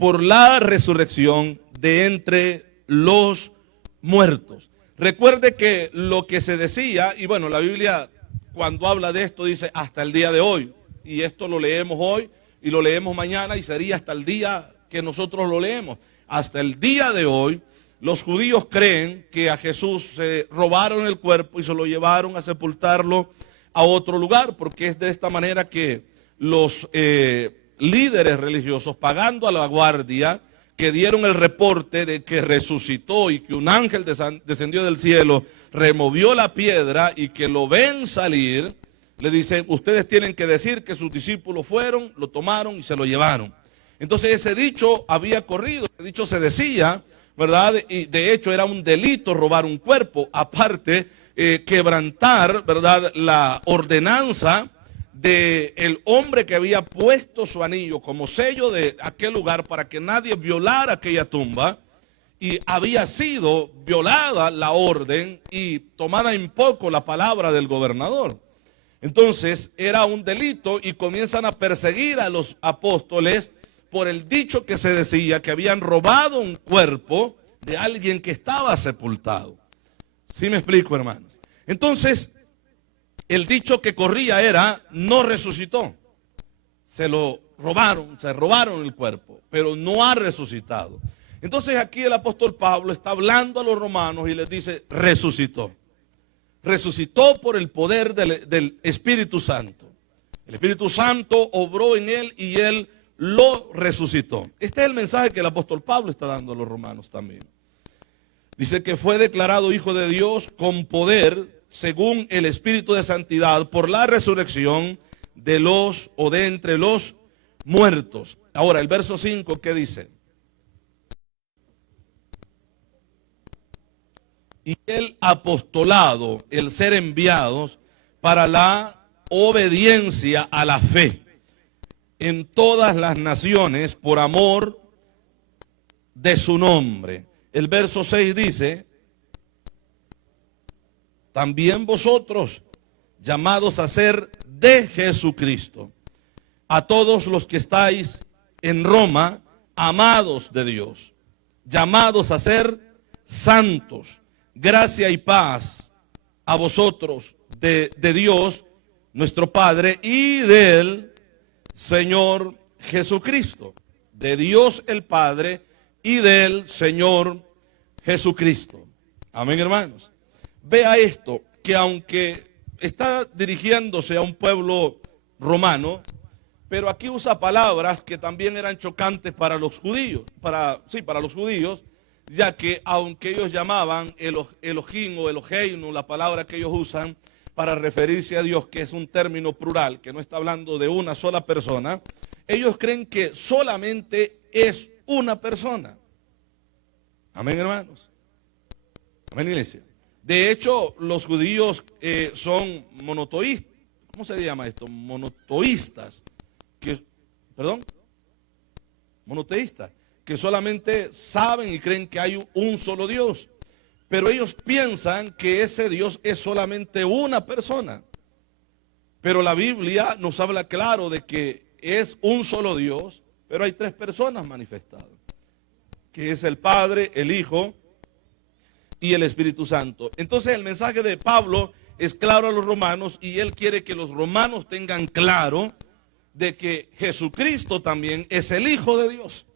por la resurrección de entre los muertos. Recuerde que lo que se decía, y bueno, la Biblia cuando habla de esto dice hasta el día de hoy, y esto lo leemos hoy y lo leemos mañana y sería hasta el día que nosotros lo leemos. Hasta el día de hoy, los judíos creen que a Jesús se robaron el cuerpo y se lo llevaron a sepultarlo a otro lugar, porque es de esta manera que los líderes religiosos, pagando a la guardia, que dieron el reporte de que resucitó y que un ángel descendió del cielo, removió la piedra y que lo ven salir, le dicen, ustedes tienen que decir que sus discípulos fueron, lo tomaron y se lo llevaron. Entonces ese dicho había corrido, ese dicho se decía, ¿verdad? Y de hecho era un delito robar un cuerpo, aparte quebrantar, ¿verdad?, la ordenanza del hombre que había puesto su anillo como sello de aquel lugar para que nadie violara aquella tumba, y había sido violada la orden y tomada en poco la palabra del gobernador. Entonces era un delito y comienzan a perseguir a los apóstoles por el dicho que se decía que habían robado un cuerpo de alguien que estaba sepultado. ¿Sí me explico, hermanos? Entonces, el dicho que corría era, no resucitó. Se lo robaron, se robaron el cuerpo, pero no ha resucitado. Entonces aquí el apóstol Pablo está hablando a los romanos y les dice, resucitó. Resucitó por el poder del Espíritu Santo. El Espíritu Santo obró en él y él lo resucitó. Este es el mensaje que el apóstol Pablo está dando a los romanos también. Dice que fue declarado hijo de Dios con poder, según el Espíritu de santidad, por la resurrección de los o de entre los muertos. Ahora, el verso 5, ¿qué dice? Y el apostolado, el ser enviados para la obediencia a la fe en todas las naciones por amor de su nombre. El verso 6 dice, también vosotros, llamados a ser de Jesucristo, a todos los que estáis en Roma, amados de Dios, llamados a ser santos, gracia y paz a vosotros de Dios, nuestro Padre, y del Señor Jesucristo, de Dios el Padre y del Señor Jesucristo. Amén, hermanos. Vea esto, que aunque está dirigiéndose a un pueblo romano, pero aquí usa palabras que también eran chocantes para los judíos, para los judíos, ya que aunque ellos llamaban Elohim o Eloheinu, la palabra que ellos usan para referirse a Dios, que es un término plural, que no está hablando de una sola persona, ellos creen que solamente es una persona. Amén, hermanos. Amén, iglesia. De hecho, los judíos son monoteístas. ¿Cómo se llama esto? Monoteístas. Monoteístas. Que solamente saben y creen que hay un solo Dios. Pero ellos piensan que ese Dios es solamente una persona. Pero la Biblia nos habla claro de que es un solo Dios, pero hay tres personas manifestadas. Que es el Padre, el Hijo y el Espíritu Santo. Entonces el mensaje de Pablo es claro a los romanos y él quiere que los romanos tengan claro de que Jesucristo también es el Hijo de Dios,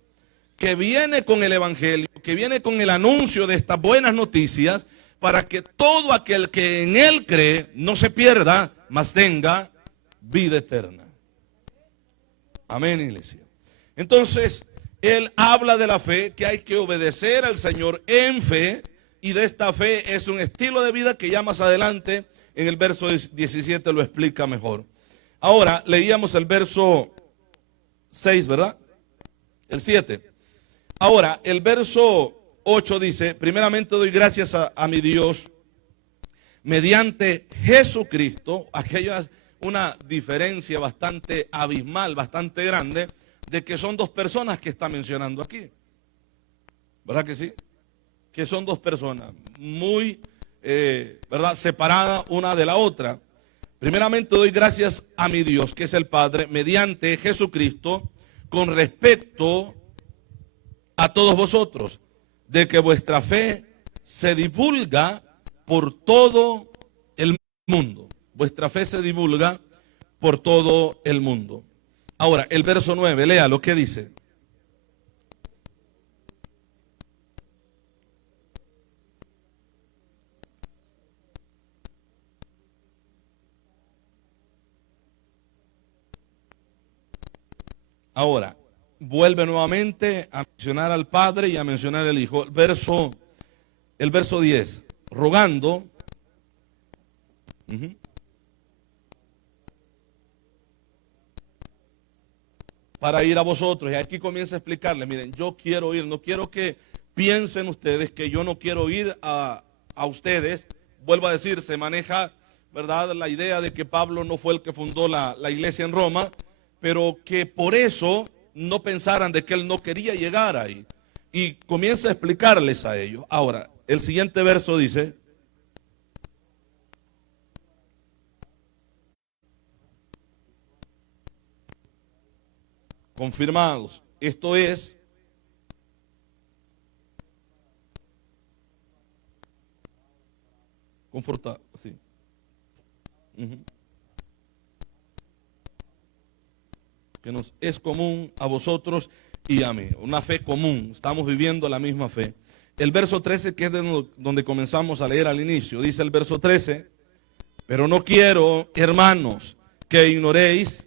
que viene con el Evangelio, que viene con el anuncio de estas buenas noticias para que todo aquel que en él cree no se pierda, mas tenga vida eterna. Amén, iglesia. Entonces, él habla de la fe, que hay que obedecer al Señor en fe, y de esta fe es un estilo de vida que ya más adelante en el verso 17 lo explica mejor. Ahora, leíamos el verso 6, ¿verdad? El 7. Ahora, el verso 8 dice, primeramente doy gracias a mi Dios mediante Jesucristo. Aquella una diferencia bastante abismal, bastante grande, de que son dos personas que está mencionando aquí. ¿Verdad que sí? Que son dos personas muy, ¿verdad?, separadas una de la otra. Primeramente doy gracias a mi Dios, que es el Padre, mediante Jesucristo, con respecto a todos vosotros, de que vuestra fe se divulga por todo el mundo. Vuestra fe se divulga por todo el mundo. Ahora, el verso 9, lea lo que dice. Ahora, vuelve nuevamente a mencionar al Padre y a mencionar al Hijo. El verso 10, rogando. Para ir a vosotros. Y aquí comienza a explicarle, miren, yo quiero ir, no quiero que piensen ustedes que yo no quiero ir a ustedes. Vuelvo a decir, se maneja, ¿verdad?, la idea de que Pablo no fue el que fundó la iglesia en Roma, pero que por eso no pensaran de que él no quería llegar ahí. Y comienza a explicarles a ellos. Ahora, el siguiente verso dice: confirmados. Esto es confortado, sí. Que nos es común a vosotros y a mí. Una fe común. Estamos viviendo la misma fe. El verso 13, que es de donde comenzamos a leer al inicio, dice el verso 13: pero no quiero, hermanos, que ignoréis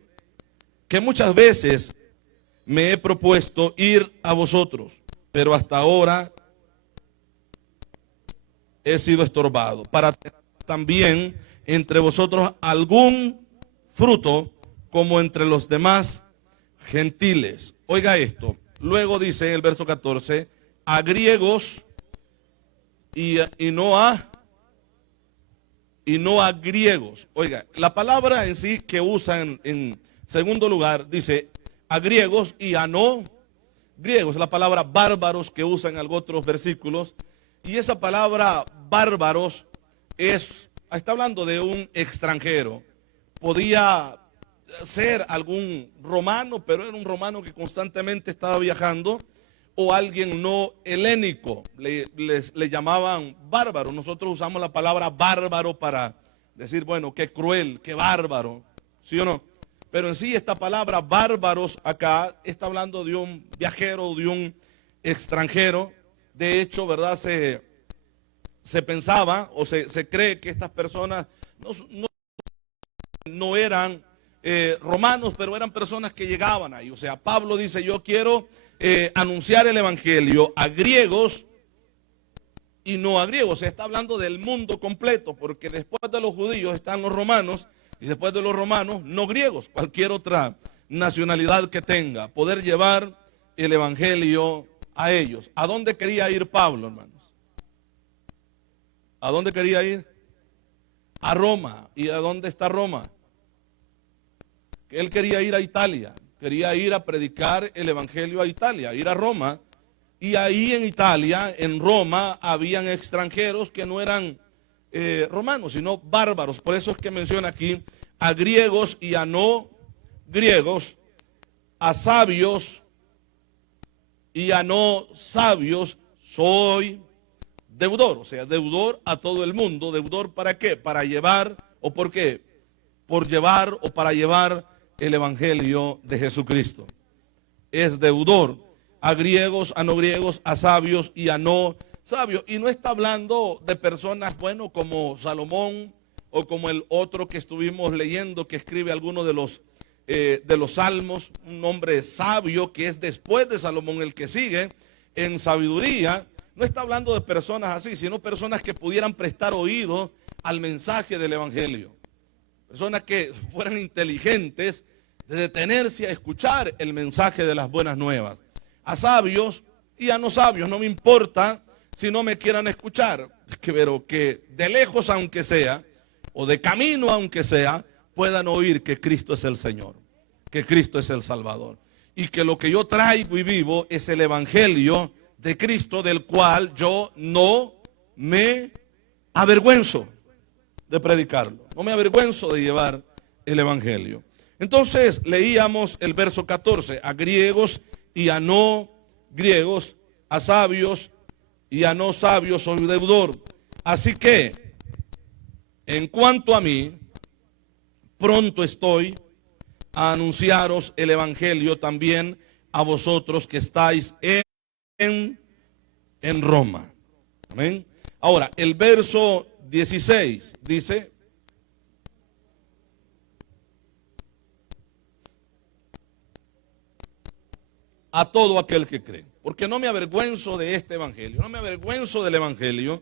que muchas veces me he propuesto ir a vosotros, pero hasta ahora he sido estorbado, para tener también entre vosotros algún fruto como entre los demás gentiles. Oiga esto, luego dice en el verso 14, a griegos y no a griegos. Oiga, la palabra en sí que usa en segundo lugar dice a griegos y a no griegos. La palabra bárbaros que usa en algunos otros versículos. Y esa palabra bárbaros está hablando de un extranjero. Podía ser algún romano, pero era un romano que constantemente estaba viajando, o alguien no helénico, le llamaban bárbaro. Nosotros usamos la palabra bárbaro para decir, bueno, qué cruel, qué bárbaro, ¿sí o no? Pero en sí esta palabra bárbaros acá está hablando de un viajero, de un extranjero. De hecho, ¿verdad? Se pensaba o se cree que estas personas no eran romanos, pero eran personas que llegaban ahí. O sea, Pablo dice, yo quiero anunciar el evangelio a griegos y no a griegos. Se está hablando del mundo completo, porque después de los judíos están los romanos y después de los romanos no griegos, cualquier otra nacionalidad que tenga, poder llevar el evangelio a ellos. ¿A dónde quería ir Pablo, hermanos? ¿A dónde quería ir? A Roma. ¿Y a dónde está Roma? Él quería ir a Italia, quería ir a predicar el evangelio a Italia, ir a Roma. Y ahí en Italia, en Roma, habían extranjeros que no eran romanos, sino bárbaros. Por eso es que menciona aquí a griegos y a no griegos, a sabios y a no sabios, soy deudor. O sea, deudor a todo el mundo. ¿Deudor para qué? Para llevar, ¿o por qué? Por llevar o para llevar el evangelio de Jesucristo. Es deudor a griegos, a no griegos, a sabios y a no sabios. Y no está hablando de personas, bueno, como Salomón o como el otro que estuvimos leyendo, que escribe alguno de los salmos, un hombre sabio que es después de Salomón el que sigue en sabiduría. No está hablando de personas así, sino personas que pudieran prestar oído al mensaje del evangelio. Personas que fueran inteligentes de detenerse a escuchar el mensaje de las buenas nuevas. A sabios y a no sabios, no me importa si no me quieran escuchar, pero que de lejos aunque sea, o de camino aunque sea, puedan oír que Cristo es el Señor, que Cristo es el Salvador. Y que lo que yo traigo y vivo es el evangelio de Cristo, del cual yo no me avergüenzo de predicarlo. No me avergüenzo de llevar el evangelio. Entonces leíamos el verso 14, a griegos y a no griegos, a sabios y a no sabios soy deudor. Así que, en cuanto a mí, pronto estoy a anunciaros el evangelio también a vosotros que estáis en Roma. Amén. Ahora, el verso 16 dice: a todo aquel que cree. Porque no me avergüenzo de este evangelio, no me avergüenzo del evangelio,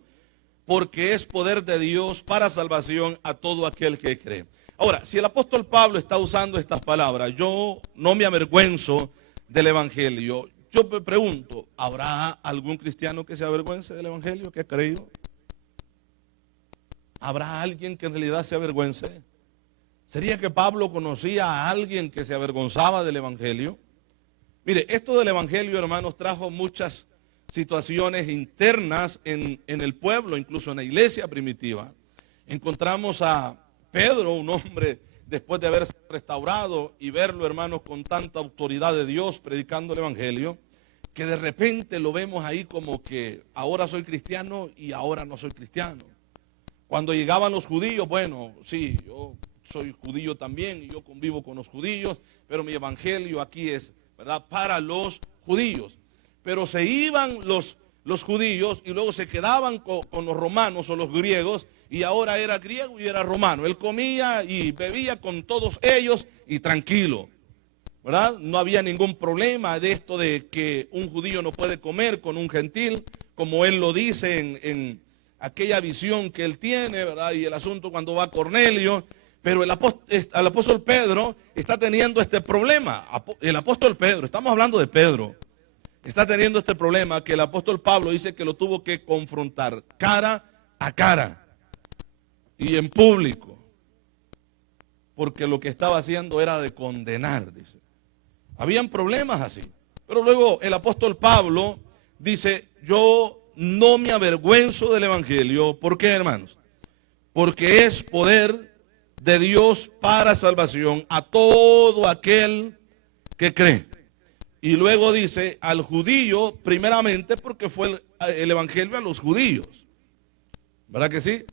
porque es poder de Dios para salvación a todo aquel que cree. Ahora, si el apóstol Pablo está usando estas palabras, yo no me avergüenzo del evangelio, yo me pregunto, ¿habrá algún cristiano que se avergüence del evangelio, que ha creído? ¿Habrá alguien que en realidad se avergüence? ¿Sería que Pablo conocía a alguien que se avergonzaba del evangelio? Mire, esto del evangelio, hermanos, trajo muchas situaciones internas en el pueblo, incluso en la iglesia primitiva. Encontramos a Pedro, un hombre, después de haberse restaurado y verlo, hermanos, con tanta autoridad de Dios predicando el evangelio, que de repente lo vemos ahí como que ahora soy cristiano y ahora no soy cristiano. Cuando llegaban los judíos, bueno, sí, yo soy judío también y yo convivo con los judíos, pero mi evangelio aquí es, ¿verdad?, para los judíos. Pero se iban los judíos y luego se quedaban con los romanos o los griegos, y ahora era griego y era romano. Él comía y bebía con todos ellos y tranquilo, ¿verdad? No había ningún problema de esto de que un judío no puede comer con un gentil, como él lo dice en aquella visión que él tiene, ¿verdad? Y el asunto cuando va a Cornelio. Pero el apóstol Pedro está teniendo este problema. El apóstol Pedro, estamos hablando de Pedro, está teniendo este problema que el apóstol Pablo dice que lo tuvo que confrontar cara a cara y en público, porque lo que estaba haciendo era de condenar, dice. Habían problemas así. Pero luego el apóstol Pablo dice: yo no me avergüenzo del evangelio. ¿Por qué, hermanos? Porque es poder de Dios para salvación a todo aquel que cree. Y luego dice al judío primeramente, porque fue el evangelio a los judíos. ¿Verdad que sí?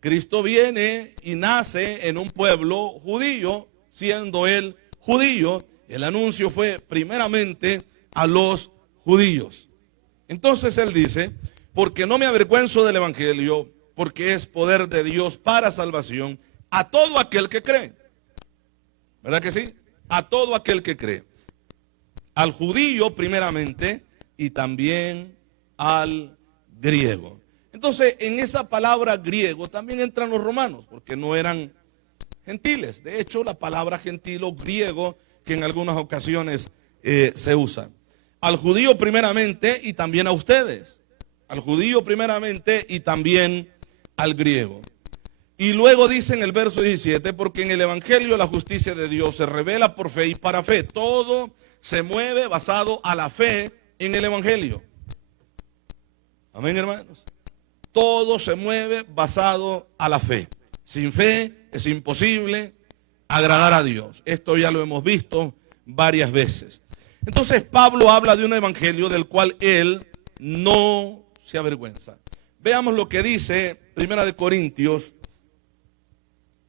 Cristo viene y nace en un pueblo judío, siendo él judío. El anuncio fue primeramente a los judíos. Entonces él dice: porque no me avergüenzo del evangelio, porque es poder de Dios para salvación a todo aquel que cree. ¿Verdad que sí? A todo aquel que cree. Al judío primeramente y también al griego. Entonces, en esa palabra griego también entran los romanos, porque no eran gentiles. De hecho, la palabra gentil o griego, que en algunas ocasiones se usa. Al judío primeramente y también a ustedes. Al judío primeramente y también al griego. Y luego dice en el verso 17: porque en el evangelio la justicia de Dios se revela por fe y para fe. Todo se mueve basado a la fe en el evangelio. Amén, hermanos. Todo se mueve basado a la fe. Sin fe es imposible agradar a Dios. Esto ya lo hemos visto varias veces. Entonces Pablo habla de un evangelio del cual él no se avergüenza. Veamos lo que dice Primera de Corintios,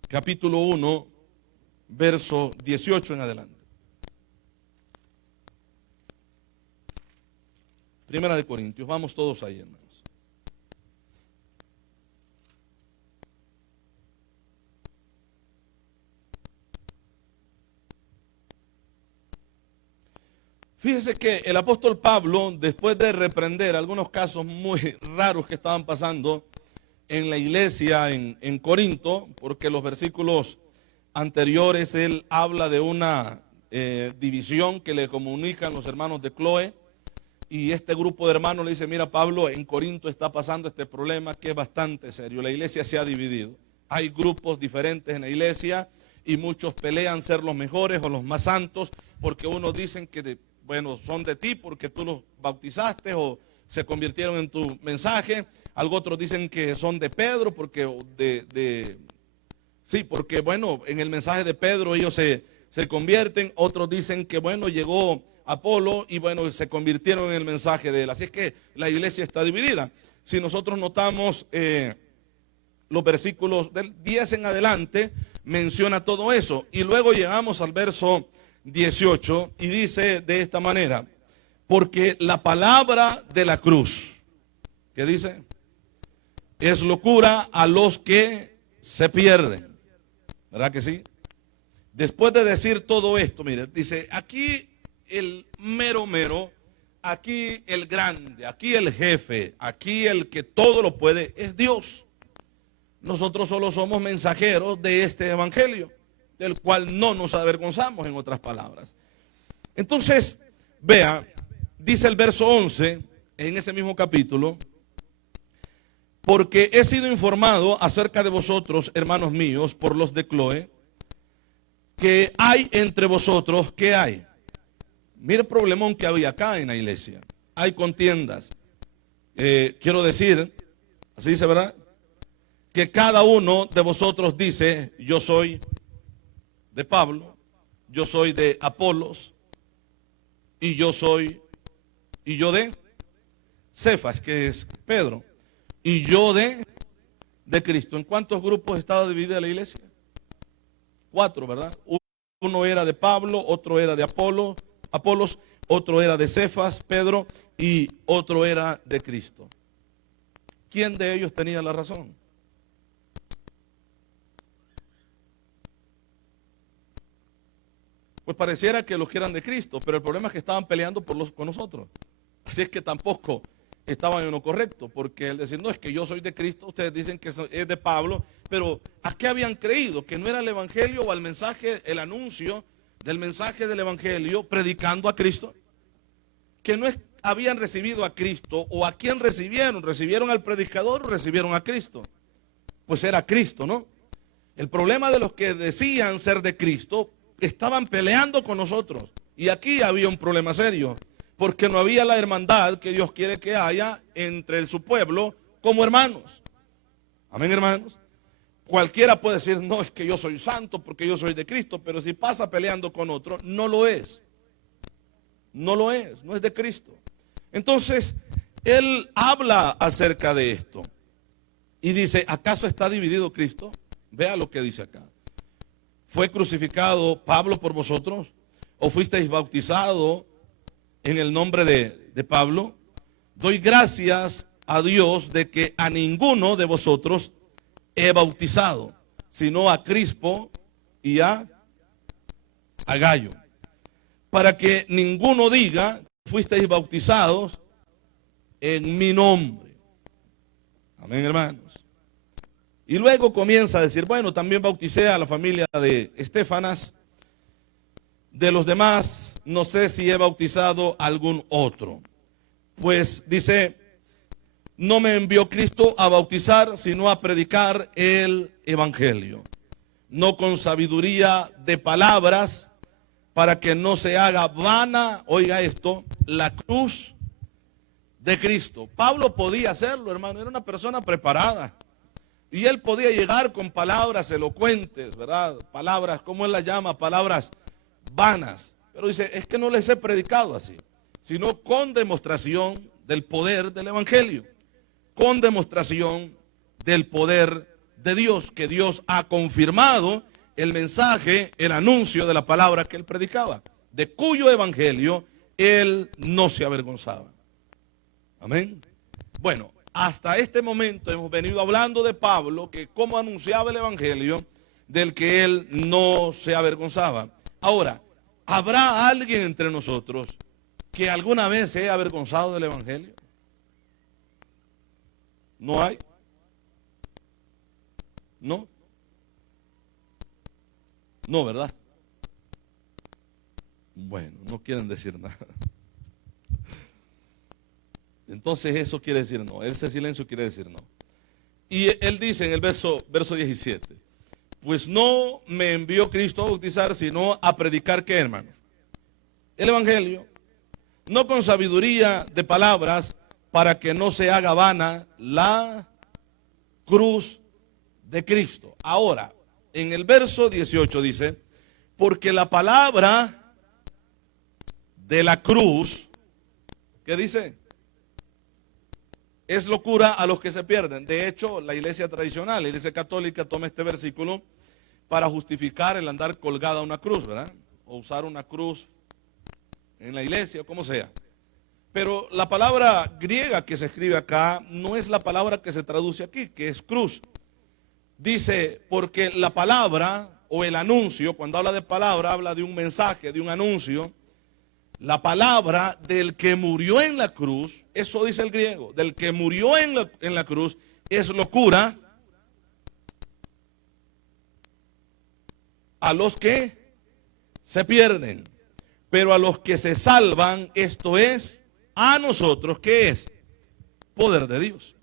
capítulo 1, verso 18 en adelante. Primera de Corintios, vamos todos ahí, hermanos. Fíjese que el apóstol Pablo, después de reprender algunos casos muy raros que estaban pasando en la iglesia en Corinto, porque los versículos anteriores él habla de una división que le comunican los hermanos de Cloé, y este grupo de hermanos le dice: mira, Pablo, en Corinto está pasando este problema que es bastante serio, la iglesia se ha dividido, hay grupos diferentes en la iglesia y muchos pelean ser los mejores o los más santos, porque unos dicen que bueno, son de ti porque tú los bautizaste o se convirtieron en tu mensaje. Algo otros dicen que son de Pedro porque porque bueno, en el mensaje de Pedro ellos se convierten. Otros dicen que bueno, llegó Apolo, y bueno, se convirtieron en el mensaje de él. Así es que la iglesia está dividida. Si nosotros notamos los versículos del 10 en adelante, menciona todo eso. Y luego llegamos al verso 18 y dice de esta manera: porque la palabra de la cruz, ¿qué dice? Es locura a los que se pierden. ¿Verdad que sí? Después de decir todo esto, mire, dice, aquí el mero, aquí el grande, aquí el jefe, aquí el que todo lo puede, es Dios. Nosotros solo somos mensajeros de este evangelio, del cual no nos avergonzamos, en otras palabras. Entonces, vea, dice el verso 11, en ese mismo capítulo: porque he sido informado acerca de vosotros, hermanos míos, por los de Cloé, que hay entre vosotros, ¿qué hay? Mire el problemón que había acá en la iglesia. Hay contiendas. Quiero decir, así dice, ¿verdad? Que cada uno de vosotros dice, yo soy de Pablo, yo soy de Apolos, y yo de Cefas, que es Pedro, y yo de Cristo. ¿En cuántos grupos estaba dividida la iglesia? 4, ¿verdad? Uno era de Pablo, otro era de Apolos, otro era de Cefas, Pedro, y otro era de Cristo. ¿Quién de ellos tenía la razón? Pues pareciera que los que eran de Cristo, pero el problema es que estaban peleando con nosotros. Así es que tampoco estaban en lo correcto, porque el decir, no, es que yo soy de Cristo, ustedes dicen que es de Pablo, pero ¿a qué habían creído? Que no era el evangelio o el mensaje, el anuncio del mensaje del evangelio predicando a Cristo. Que no habían recibido a Cristo, o a quién recibieron al predicador o recibieron a Cristo. Pues era Cristo, ¿no? El problema de los que decían ser de Cristo, estaban peleando con nosotros, y aquí había un problema serio, porque no había la hermandad que Dios quiere que haya entre su pueblo como hermanos. Amén, hermanos. Cualquiera puede decir, no, es que yo soy santo porque yo soy de Cristo, pero si pasa peleando con otro, no lo es. No lo es, no es de Cristo. Entonces, él habla acerca de esto y dice, ¿acaso está dividido Cristo? Vea lo que dice acá. ¿Fue crucificado Pablo por vosotros? ¿O fuisteis bautizados en el nombre de Pablo? Doy gracias a Dios de que a ninguno de vosotros he bautizado, sino a Crispo y a Gayo, para que ninguno diga, fuisteis bautizados en mi nombre. Amén, hermanos. Y luego comienza a decir, bueno, también bauticé a la familia de Estefanas. De los demás, no sé si he bautizado a algún otro. Pues dice, no me envió Cristo a bautizar, sino a predicar el evangelio. No con sabiduría de palabras, para que no se haga vana, oiga esto, la cruz de Cristo. Pablo podía hacerlo, hermano, era una persona preparada. Y él podía llegar con palabras elocuentes, ¿verdad? Palabras, ¿cómo él las llama? Palabras vanas. Pero dice, es que no les he predicado así, sino con demostración del poder del evangelio, con demostración del poder de Dios, que Dios ha confirmado el mensaje, el anuncio de la palabra que él predicaba, de cuyo evangelio él no se avergonzaba. Amén. Bueno, hasta este momento hemos venido hablando de Pablo, que cómo anunciaba el evangelio, del que él no se avergonzaba. Ahora, ¿habrá alguien entre nosotros que alguna vez se haya avergonzado del evangelio? ¿No hay? ¿No? No, ¿verdad? Bueno, no quieren decir nada. Entonces eso quiere decir no. Ese silencio quiere decir no. Y él dice en el verso 17, pues no me envió Cristo a bautizar, sino a predicar, ¿qué, hermano? El evangelio, no con sabiduría de palabras, para que no se haga vana la cruz de Cristo. Ahora, en el verso 18 dice, porque la palabra de la cruz, ¿qué dice? Es locura a los que se pierden. De hecho, la iglesia tradicional, la iglesia católica, toma este versículo para justificar el andar colgada a una cruz, ¿verdad? O usar una cruz en la iglesia, o como sea. Pero la palabra griega que se escribe acá no es la palabra que se traduce aquí, que es cruz. Dice, porque la palabra o el anuncio, cuando habla de palabra, habla de un mensaje, de un anuncio. La palabra del que murió en la cruz, eso dice el griego, del que murió en la cruz, es locura a los que se pierden. Pero a los que se salvan, esto es, a nosotros, ¿qué es? Poder de Dios.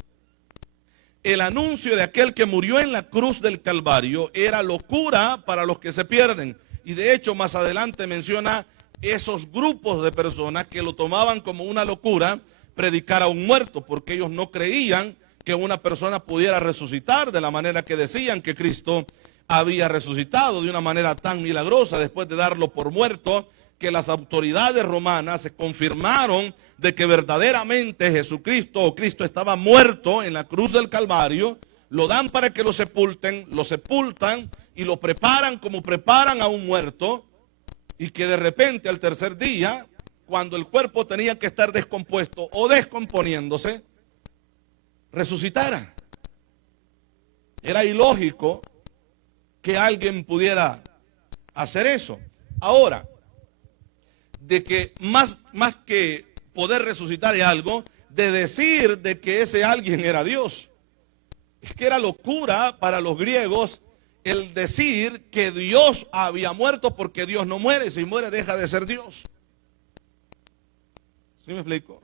El anuncio de aquel que murió en la cruz del Calvario era locura para los que se pierden. Y de hecho, más adelante menciona esos grupos de personas que lo tomaban como una locura predicar a un muerto, porque ellos no creían que una persona pudiera resucitar de la manera que decían que Cristo había resucitado, de una manera tan milagrosa, después de darlo por muerto, que las autoridades romanas se confirmaron de que verdaderamente Jesucristo o Cristo estaba muerto en la cruz del Calvario. Lo dan para que lo sepulten, lo sepultan y lo preparan como preparan a un muerto, y que de repente al tercer día, cuando el cuerpo tenía que estar descompuesto o descomponiéndose, resucitara. Era ilógico que alguien pudiera hacer eso. Ahora, de que más que poder resucitar algo, de decir de que ese alguien era Dios. Es que era locura para los griegos el decir que Dios había muerto, porque Dios no muere. Si muere, deja de ser Dios. ¿Sí me explico?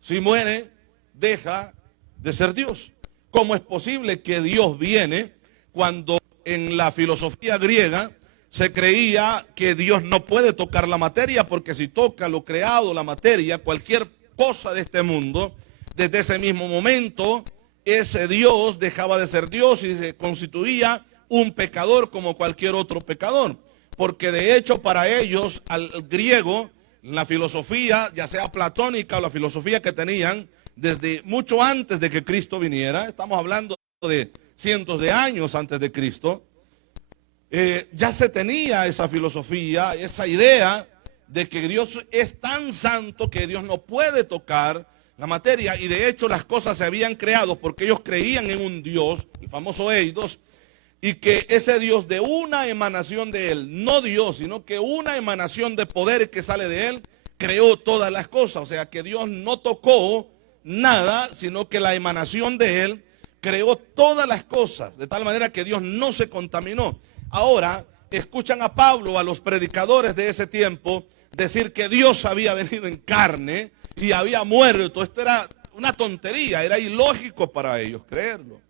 Si muere, deja de ser Dios. ¿Cómo es posible que Dios viene cuando en la filosofía griega se creía que Dios no puede tocar la materia, porque si toca lo creado, la materia, cualquier cosa de este mundo, desde ese mismo momento, ese Dios dejaba de ser Dios y se constituía un pecador como cualquier otro pecador? Porque de hecho para ellos, al griego, la filosofía, ya sea platónica o la filosofía que tenían desde mucho antes de que Cristo viniera, estamos hablando de cientos de años antes de Cristo, ya se tenía esa filosofía, esa idea de que Dios es tan santo que Dios no puede tocar la materia, y de hecho las cosas se habían creado porque ellos creían en un Dios, el famoso Eidos, y que ese Dios, de una emanación de él, no Dios, sino que una emanación de poder que sale de él, creó todas las cosas. O sea que Dios no tocó nada, sino que la emanación de él creó todas las cosas, de tal manera que Dios no se contaminó. Ahora, escuchan a Pablo, a los predicadores de ese tiempo, decir que Dios había venido en carne y había muerto. Esto era una tontería, era ilógico para ellos creerlo.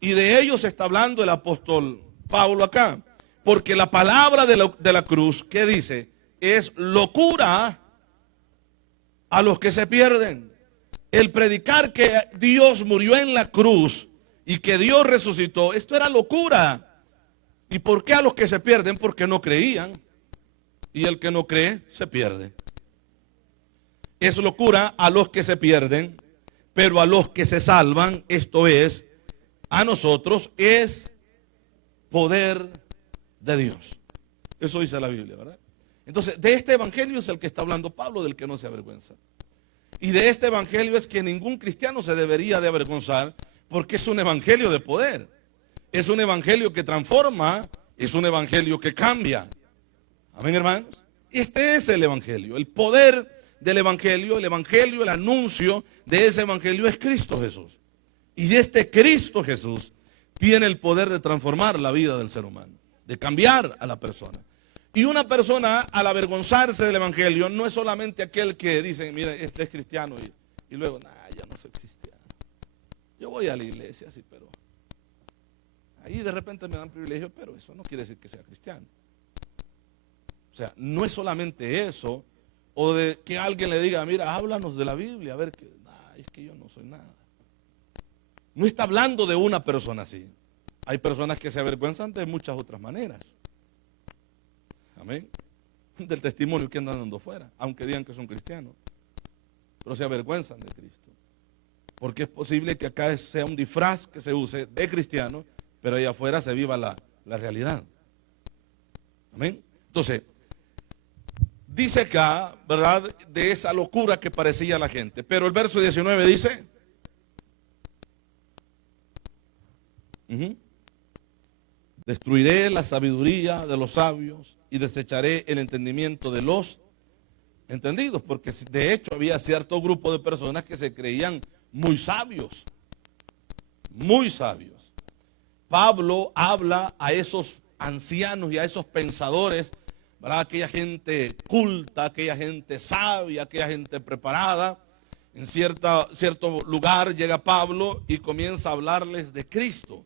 Y de ellos está hablando el apóstol Pablo acá, porque la palabra de la cruz, ¿qué dice? Es locura a los que se pierden. El predicar que Dios murió en la cruz y que Dios resucitó, esto era locura. ¿Y por qué a los que se pierden? Porque no creían. Y el que no cree, se pierde. Es locura a los que se pierden, pero a los que se salvan, esto es, a nosotros, es poder de Dios. Eso dice la Biblia, ¿verdad? Entonces, de este evangelio es el que está hablando Pablo, del que no se avergüenza. Y de este evangelio es que ningún cristiano se debería de avergonzar, porque es un evangelio de poder. Es un evangelio que transforma, es un evangelio que cambia. Amén, hermanos. Este es el evangelio, el poder del evangelio, el anuncio de ese evangelio es Cristo Jesús. Y este Cristo Jesús tiene el poder de transformar la vida del ser humano, de cambiar a la persona. Y una persona, al avergonzarse del evangelio, no es solamente aquel que dice, mira, este es cristiano y luego, ya no soy cristiano. Yo voy a la iglesia, sí, pero ahí de repente me dan privilegio, pero eso no quiere decir que sea cristiano. O sea, no es solamente eso, o de que alguien le diga, mira, háblanos de la Biblia, a ver, es que yo no soy nada. No está hablando de una persona así. Hay personas que se avergüenzan de muchas otras maneras. Amén. del testimonio que andan dando fuera, aunque digan que son cristianos, pero se avergüenzan de Cristo. Porque es posible que acá sea un disfraz que se use de cristiano, pero allá afuera se viva la realidad. Amén. Entonces, dice acá, ¿verdad?, de esa locura que parecía la gente. Pero el verso 19 dice, destruiré la sabiduría de los sabios y desecharé el entendimiento de los entendidos. Porque de hecho había cierto grupo de personas que se creían muy sabios. Muy sabios. Pablo habla a esos ancianos y a esos pensadores, ¿verdad?, aquella gente culta, aquella gente sabia, aquella gente preparada. En cierto lugar llega Pablo y comienza a hablarles de Cristo.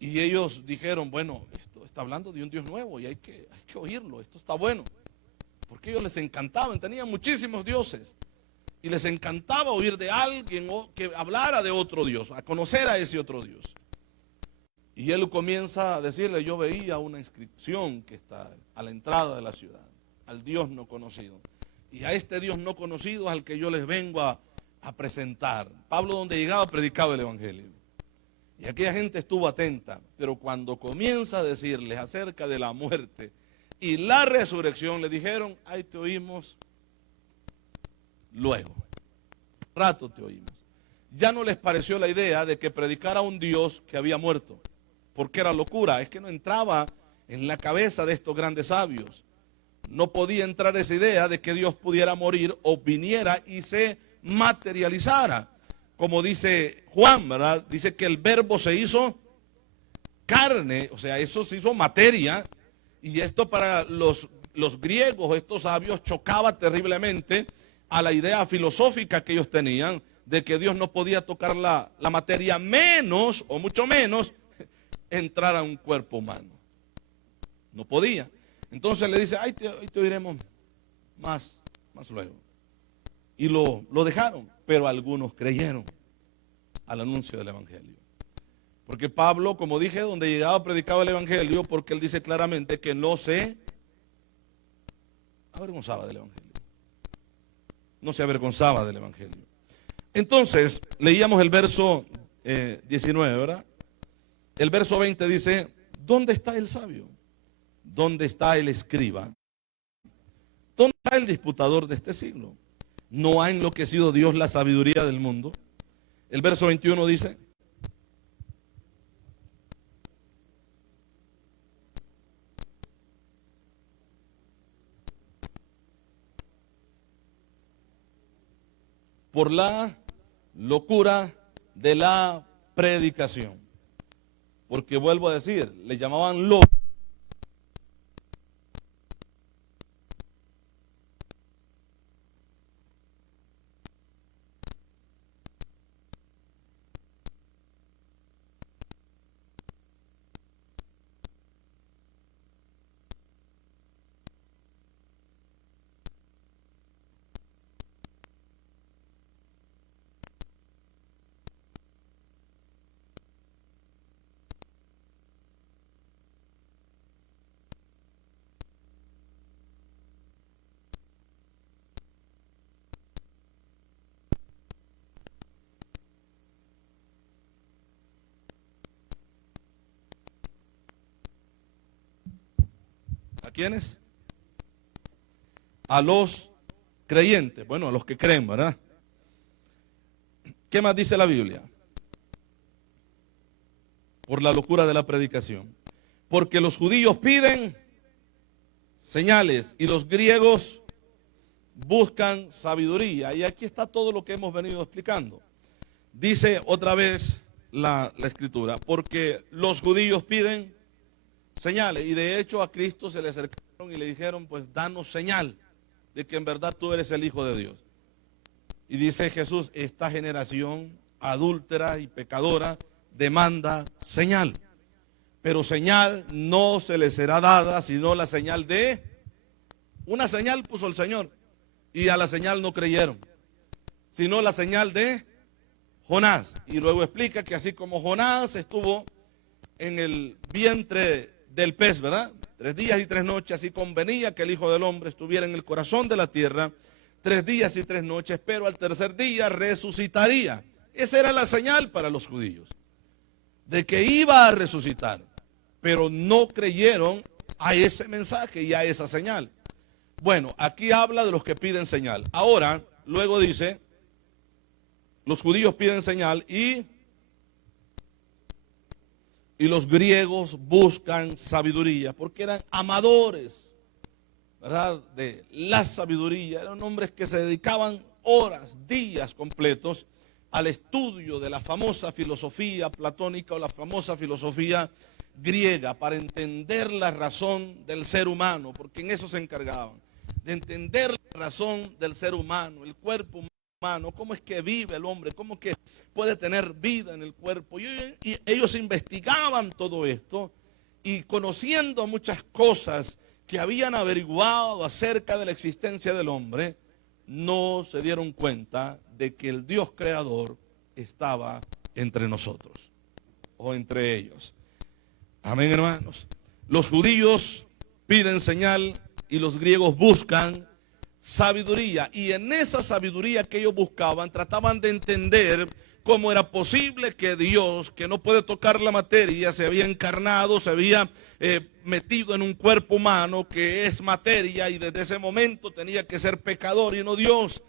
Y ellos dijeron, bueno, esto está hablando de un Dios nuevo y hay que oírlo, esto está bueno. Porque a ellos les encantaban, tenían muchísimos dioses. Y les encantaba oír de alguien que hablara de otro Dios, a conocer a ese otro Dios. Y él comienza a decirle, yo veía una inscripción que está a la entrada de la ciudad, al Dios no conocido. Y a este Dios no conocido es al que yo les vengo a presentar. Pablo, donde llegaba, predicaba el evangelio. Y aquella gente estuvo atenta, pero cuando comienza a decirles acerca de la muerte y la resurrección, le dijeron, ahí te oímos luego, rato te oímos. Ya no les pareció la idea de que predicara un Dios que había muerto, porque era locura, es que no entraba en la cabeza de estos grandes sabios. No podía entrar esa idea de que Dios pudiera morir o viniera y se materializara. Como dice Juan, ¿verdad? Dice que el verbo se hizo carne, o sea, eso se hizo materia. Y esto para los griegos, estos sabios, chocaba terriblemente a la idea filosófica que ellos tenían de que Dios no podía tocar la materia, menos o mucho menos entrar a un cuerpo humano. No podía. Entonces le dice, ahí te oiremos más luego. Y lo dejaron, pero algunos creyeron al anuncio del evangelio. Porque Pablo, como dije, donde llegaba predicaba el evangelio, porque él dice claramente que no se avergonzaba del evangelio. No se avergonzaba del evangelio. Entonces, leíamos el verso 19, ¿verdad? El verso 20 dice, ¿dónde está el sabio? ¿Dónde está el escriba? ¿Dónde está el disputador de este siglo? ¿No ha enloquecido Dios la sabiduría del mundo? El verso 21 dice, por la locura de la predicación. Porque vuelvo a decir, le llamaban loco. ¿A quiénes? A los creyentes, bueno, a los que creen, ¿verdad? ¿Qué más dice la Biblia? Por la locura de la predicación. Porque los judíos piden señales y los griegos buscan sabiduría. Y aquí está todo lo que hemos venido explicando. Dice otra vez la escritura, porque los judíos piden señales. Y de hecho a Cristo se le acercaron y le dijeron, pues danos señal de que en verdad tú eres el Hijo de Dios. Y dice Jesús, esta generación adúltera y pecadora demanda señal. Pero señal no se le será dada, sino la señal de... Una señal puso el Señor. Y a la señal no creyeron. Sino la señal de Jonás. Y luego explica que así como Jonás estuvo en el vientre del pez, ¿verdad? 3 días y 3 noches, así convenía que el Hijo del Hombre estuviera en el corazón de la tierra, 3 días y 3 noches, pero al tercer día resucitaría. Esa era la señal para los judíos, de que iba a resucitar, pero no creyeron a ese mensaje y a esa señal. Bueno, aquí habla de los que piden señal. Ahora, luego dice, los judíos piden señal y los griegos buscan sabiduría, porque eran amadores, ¿verdad?, de la sabiduría. Eran hombres que se dedicaban horas, días completos al estudio de la famosa filosofía platónica o la famosa filosofía griega, para entender la razón del ser humano, porque en eso se encargaban, de entender la razón del ser humano, el cuerpo humano, cómo es que vive el hombre, cómo es que puede tener vida en el cuerpo. Y ellos investigaban todo esto, y conociendo muchas cosas que habían averiguado acerca de la existencia del hombre, no se dieron cuenta de que el Dios creador estaba entre nosotros, o entre ellos. Amén, hermanos. Los judíos piden señal y los griegos buscan sabiduría. Y en esa sabiduría que ellos buscaban, trataban de entender cómo era posible que Dios, que no puede tocar la materia, se había encarnado, se había metido en un cuerpo humano que es materia, y desde ese momento tenía que ser pecador y no Dios.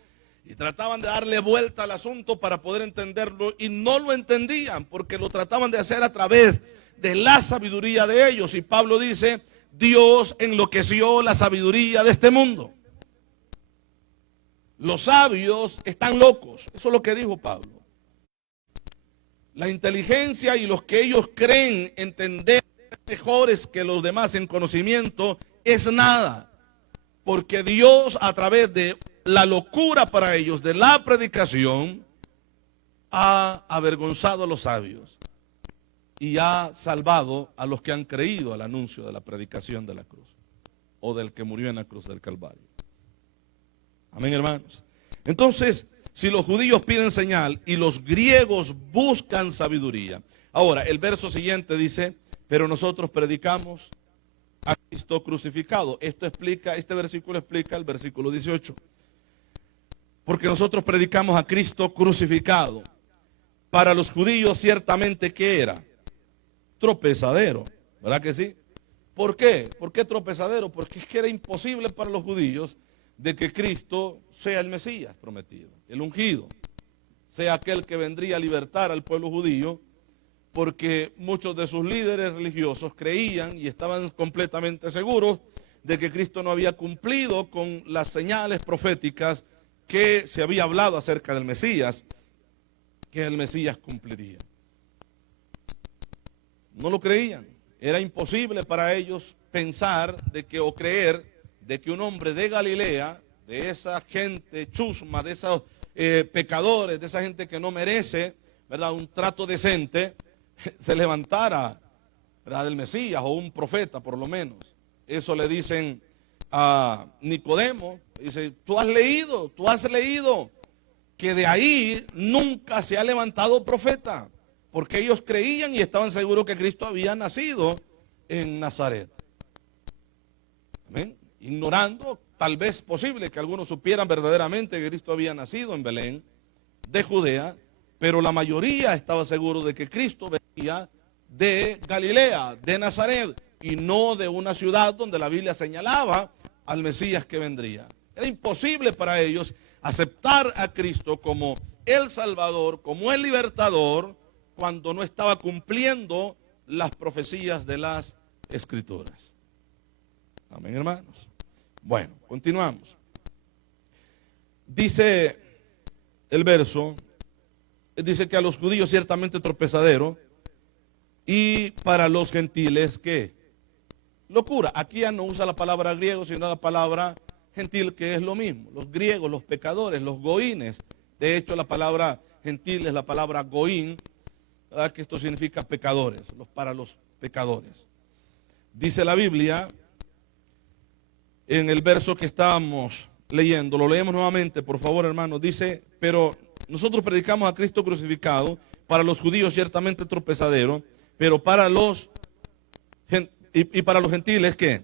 Y trataban de darle vuelta al asunto para poder entenderlo, y no lo entendían, porque lo trataban de hacer a través de la sabiduría de ellos. Y Pablo dice, Dios enloqueció la sabiduría de este mundo. Los sabios están locos. Eso es lo que dijo Pablo. La inteligencia y los que ellos creen entender mejores que los demás en conocimiento es nada. Porque Dios, a través de la locura para ellos, de la predicación, ha avergonzado a los sabios y ha salvado a los que han creído al anuncio de la predicación de la cruz, o del que murió en la cruz del Calvario. Amén, hermanos. Entonces, si los judíos piden señal y los griegos buscan sabiduría. Ahora, el verso siguiente dice, pero nosotros predicamos a Cristo crucificado. Este versículo explica el versículo 18. Porque nosotros predicamos a Cristo crucificado. Para los judíos, ciertamente, ¿qué era? Tropezadero, ¿verdad que sí? ¿Por qué? ¿Por qué tropezadero? Porque es que era imposible para los judíos de que Cristo sea el Mesías prometido, el ungido, sea aquel que vendría a libertar al pueblo judío, porque muchos de sus líderes religiosos creían y estaban completamente seguros de que Cristo no había cumplido con las señales proféticas que se había hablado acerca del Mesías, que el Mesías cumpliría. No lo creían. Era imposible para ellos pensar de que, o creer de que un hombre de Galilea, de esa gente chusma, de esos pecadores, de esa gente que no merece, ¿verdad?, un trato decente, se levantara, ¿verdad?, del Mesías, o un profeta por lo menos. Eso le dicen a Nicodemo. Dice, tú has leído que de ahí nunca se ha levantado profeta, porque ellos creían y estaban seguros que Cristo había nacido en Nazaret. Amén. Ignorando, tal vez posible que algunos supieran verdaderamente que Cristo había nacido en Belén, de Judea, pero la mayoría estaba seguro de que Cristo venía de Galilea, de Nazaret, y no de una ciudad donde la Biblia señalaba al Mesías que vendría. Era imposible para ellos aceptar a Cristo como el Salvador, como el Libertador, cuando no estaba cumpliendo las profecías de las Escrituras. Amén, hermanos. Bueno, continuamos. Dice el verso, dice que a los judíos ciertamente tropezadero, y para los gentiles, ¿qué? Locura. Aquí ya no usa la palabra griego, sino la palabra gentil, que es lo mismo. Los griegos, los pecadores, los goínes. De hecho, la palabra gentil es la palabra goín, ¿verdad?, que esto significa pecadores, para los pecadores. Dice la Biblia, en el verso que estábamos leyendo, lo leemos nuevamente, por favor, hermanos. Dice, pero nosotros predicamos a Cristo crucificado, para los judíos ciertamente tropezadero, pero para los y para los gentiles, ¿qué?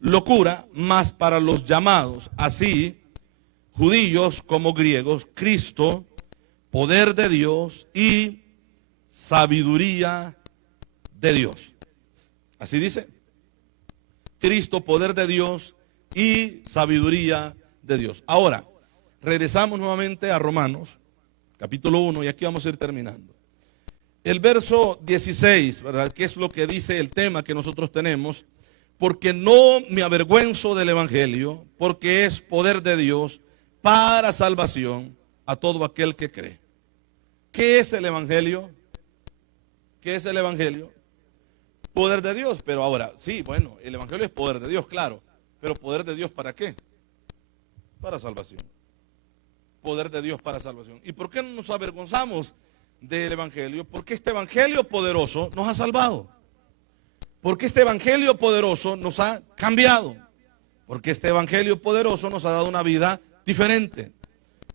Locura, más para los llamados, así, judíos como griegos, Cristo, poder de Dios y sabiduría de Dios. Así dice. Cristo, poder de Dios y sabiduría de Dios. Ahora, regresamos nuevamente a Romanos, capítulo 1, y aquí vamos a ir terminando. El verso 16, ¿verdad? ¿Qué es lo que dice el tema que nosotros tenemos? Porque no me avergüenzo del evangelio, porque es poder de Dios para salvación a todo aquel que cree. ¿Qué es el evangelio? ¿Qué es el evangelio? Poder de Dios, pero ahora, sí, bueno, el evangelio es poder de Dios, claro, pero poder de Dios ¿para qué? Para salvación. Poder de Dios para salvación. ¿Y por qué no nos avergonzamos del evangelio? Porque este evangelio poderoso nos ha salvado. Porque este evangelio poderoso nos ha cambiado. Porque este evangelio poderoso nos ha dado una vida diferente.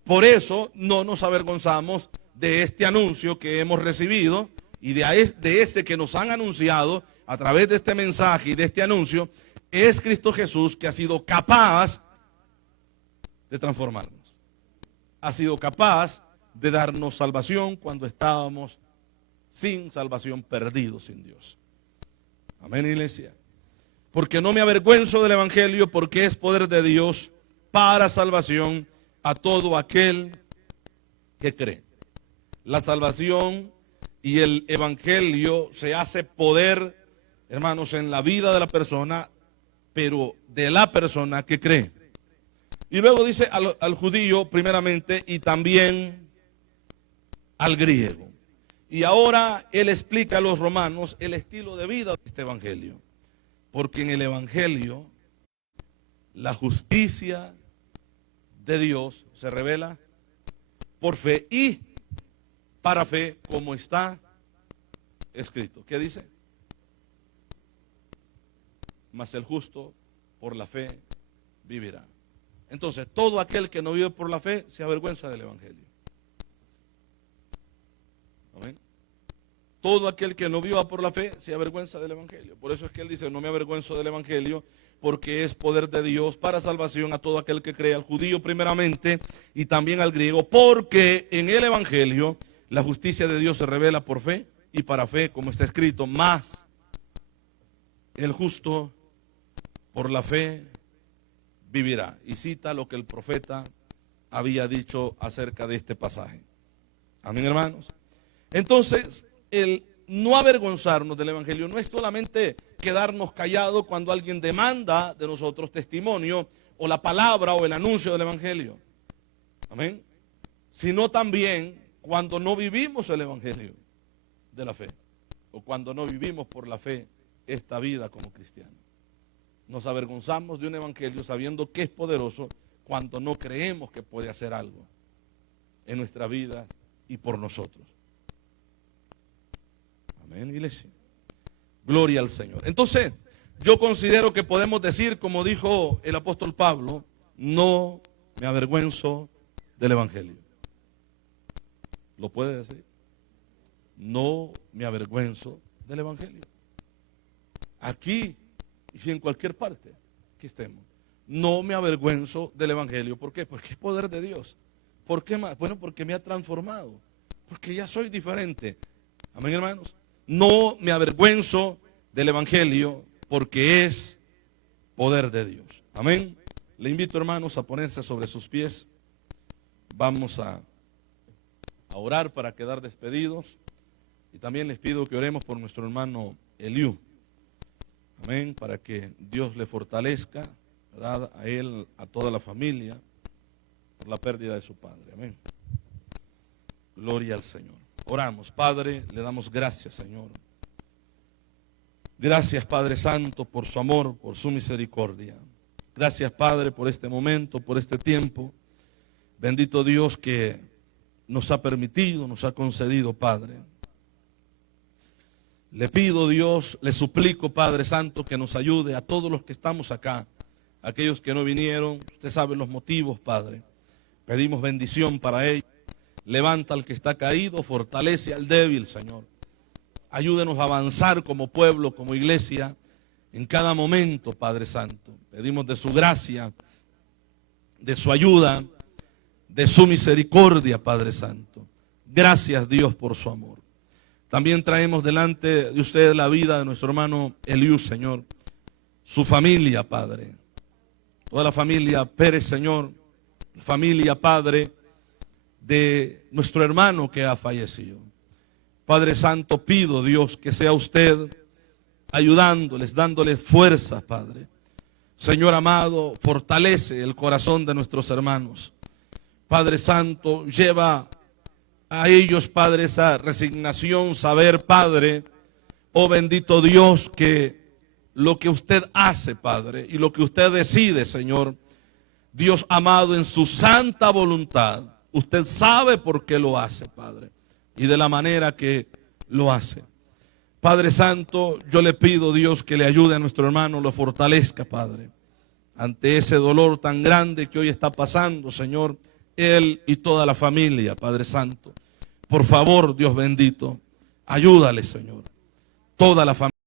Por eso no nos avergonzamos de este anuncio que hemos recibido y de ese que nos han anunciado a través de este mensaje y de este anuncio. Es Cristo Jesús, que ha sido capaz de transformarnos. Ha sido capaz de darnos salvación cuando estábamos sin salvación, perdidos sin Dios. Amén, iglesia. Porque no me avergüenzo del evangelio, porque es poder de Dios para salvación a todo aquel que cree. La salvación y el evangelio se hace poder, hermanos, en la vida de la persona, pero de la persona que cree. Y luego dice al judío primeramente y también al griego. Y ahora él explica a los romanos el estilo de vida de este evangelio. Porque en el evangelio la justicia de Dios se revela por fe y para fe, como está escrito. ¿Qué dice? Mas el justo por la fe vivirá. Entonces, todo aquel que no vive por la fe se avergüenza del evangelio. Amén. Todo aquel que no viva por la fe se avergüenza del evangelio. Por eso es que él dice, no me avergüenzo del evangelio, porque es poder de Dios para salvación a todo aquel que cree, al judío primeramente y también al griego, porque en el evangelio la justicia de Dios se revela por fe y para fe, como está escrito, más el justo por la fe vivirá. Y cita lo que el profeta había dicho acerca de este pasaje. Amén, hermanos. Entonces, el no avergonzarnos del evangelio no es solamente quedarnos callados cuando alguien demanda de nosotros testimonio o la palabra o el anuncio del evangelio. Amén. Sino también cuando no vivimos el evangelio de la fe o cuando no vivimos por la fe esta vida como cristianos. Nos avergonzamos de un evangelio sabiendo que es poderoso cuando no creemos que puede hacer algo en nuestra vida y por nosotros. Amén, iglesia. Gloria al Señor. Entonces, yo considero que podemos decir, como dijo el apóstol Pablo, no me avergüenzo del evangelio. ¿Lo puede decir? No me avergüenzo del evangelio. Aquí y en cualquier parte que estemos. No me avergüenzo del evangelio. ¿Por qué? Porque es poder de Dios. ¿Por qué más? Bueno, porque me ha transformado. Porque ya soy diferente. Amén, hermanos. No me avergüenzo del evangelio porque es poder de Dios. Amén. Le invito, hermanos, a ponerse sobre sus pies. Vamos a orar para quedar despedidos. Y también les pido que oremos por nuestro hermano Eliú. Amén, para que Dios le fortalezca, ¿verdad? A él, a toda la familia, por la pérdida de su padre. Amén. Gloria al Señor. Oramos, Padre, le damos gracias, Señor. Gracias, Padre Santo, por su amor, por su misericordia. Gracias, Padre, por este momento, por este tiempo. Bendito Dios que nos ha permitido, nos ha concedido, Padre. Le pido, Dios, le suplico, Padre Santo, que nos ayude a todos los que estamos acá, aquellos que no vinieron. Usted sabe los motivos, Padre. Pedimos bendición para ellos. Levanta al que está caído, fortalece al débil, Señor. Ayúdenos a avanzar como pueblo, como iglesia, en cada momento, Padre Santo. Pedimos de su gracia, de su ayuda, de su misericordia, Padre Santo. Gracias, Dios, por su amor. También traemos delante de usted la vida de nuestro hermano Eliú, Señor. Su familia, Padre. Toda la familia Pérez, Señor. La familia, Padre, de nuestro hermano que ha fallecido. Padre Santo, pido, Dios, que sea usted ayudándoles, dándoles fuerzas, Padre. Señor amado, fortalece el corazón de nuestros hermanos. Padre Santo, lleva a ellos, Padre, esa resignación, saber, Padre, oh bendito Dios, que lo que usted hace, Padre, y lo que usted decide, Señor, Dios amado, en su santa voluntad, usted sabe por qué lo hace, Padre, y de la manera que lo hace. Padre Santo, yo le pido, Dios, que le ayude a nuestro hermano, lo fortalezca, Padre, ante ese dolor tan grande que hoy está pasando, Señor, él y toda la familia, Padre Santo. Por favor, Dios bendito, ayúdale, Señor, toda la familia.